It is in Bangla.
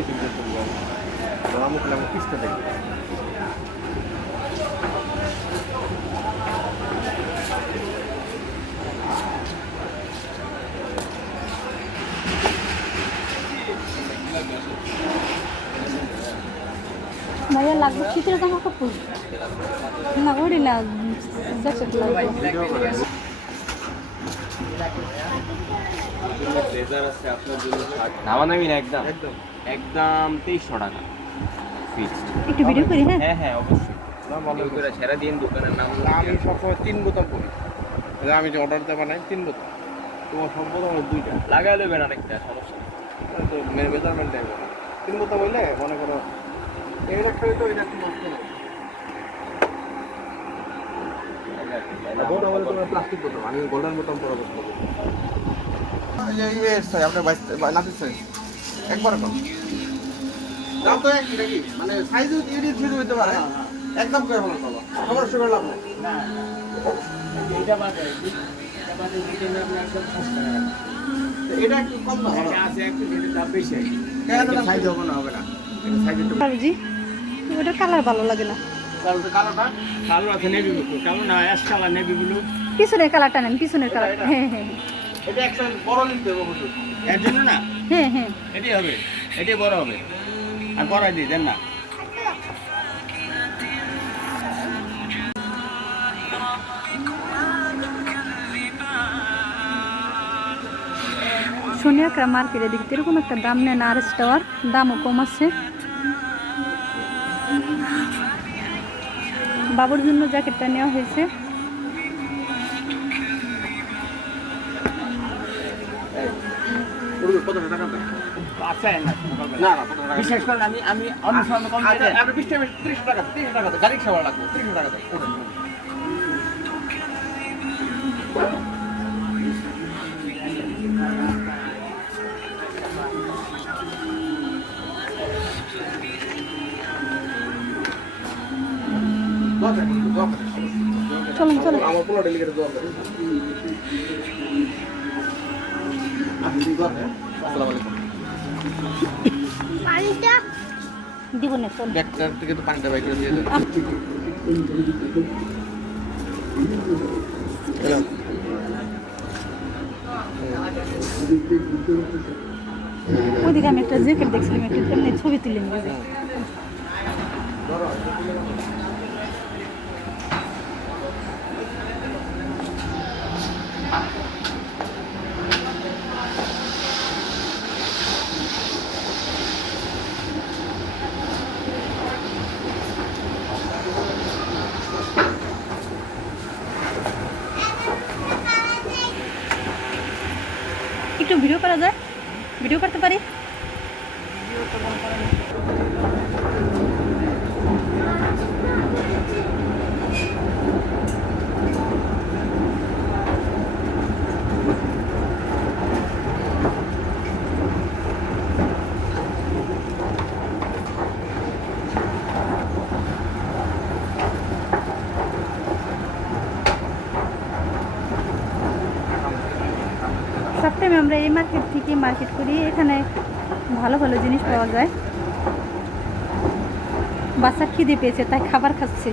marketing করতে হবে আমুক নামে কিস্তা দেখবে ভাইয়া লাগবে শীতের জামা কাপড় না ওরি না জ্যাকেট লাগবে ব্লেজার আছে আপনার জন্য নামা নামি না একদম একদম একদম 2300 টাকা ফিক্সড একটু ভিডিও করি হ্যাঁ হ্যাঁ হ্যাঁ অবশ্যই না ভালো করে সেরা দিন দোকানের নাম আমি সবসময় 3 বোতাম পরি আমি যে অর্ডার দেব না 3 বোতাম তোমার সব বোতাম দুইটা লাগাই দেবেন আরেকটা সমস্যা নেই তো মেজারমেন্ট দেব 3 বোতাম হইলে মনে করো এই একটা তো এটা একটু নষ্ট হবে বোতাম হলে তোমার প্লাস্টিক বোতাম আমি গোল্ডেন বোতাম পরে বসবো এই স্যার আপনার নাফিস স্যার একবার কম দাম তো একই নাকি মানে সাইজও ইউনিট ফিট হইতে পারে একদম করে ভালো বাবা সমস্যা করে লাভ না এটা বাদে দিতে আপনার একদম 5 টাকা এটা একটু কম দাম আছে একটু যেটা দাম বেশি কেন সাইজ হবে না এটা সাইজ একটু বাবুজি ওটার কালার ভালো লাগে না কালোটা কালো আছে নেভি ব্লু কালো না অ্যাশ কালার নেভি ব্লু পিছনের কালারটা নেন পিছনের কালার হ্যাঁ হ্যাঁ এটা একদম বড় নিতে হবে হুজুর এর জন্য না হ্যাঁ হ্যাঁ এটাই হবে এটাই বড় হবে আর বড়াই দিই দেন না সোনিয়াকরা মার্কেটে দেখতে এরকম একটা দাম নেন আর স্টার দামও কম আছে বাবুর জন্য জ্যাকেটটা নেওয়া হয়েছে বিশেষ করে আমি অনুসরণ কম আপনি 20 টাকা 30 টাকা 30 টাকা গাড়ি খাবার লাগবে 30 টাকা চলুন চলুন আমার পুরো ডেলিগেট দোয়া করেন আসসালামু আলাইকুম পানিটা দিব না চল ব্যাগটার থেকে তো পানিটা বাইক করে দিয়ে দেন ওইদিকে আমি একটা জ্যাকেট দেখছিলাম একটা এমনি ছবি তুলে নিয়ে যাই একটু ভিডিও করা যায় ভিডিও করতে পারি সবটাইম আমরা এই মার্কেট থেকে মার্কেট করি এখানে ভালো ভালো জিনিস পাওয়া যায় বাচ্চা খিদে পেয়েছে তাই খাবার খাচ্ছে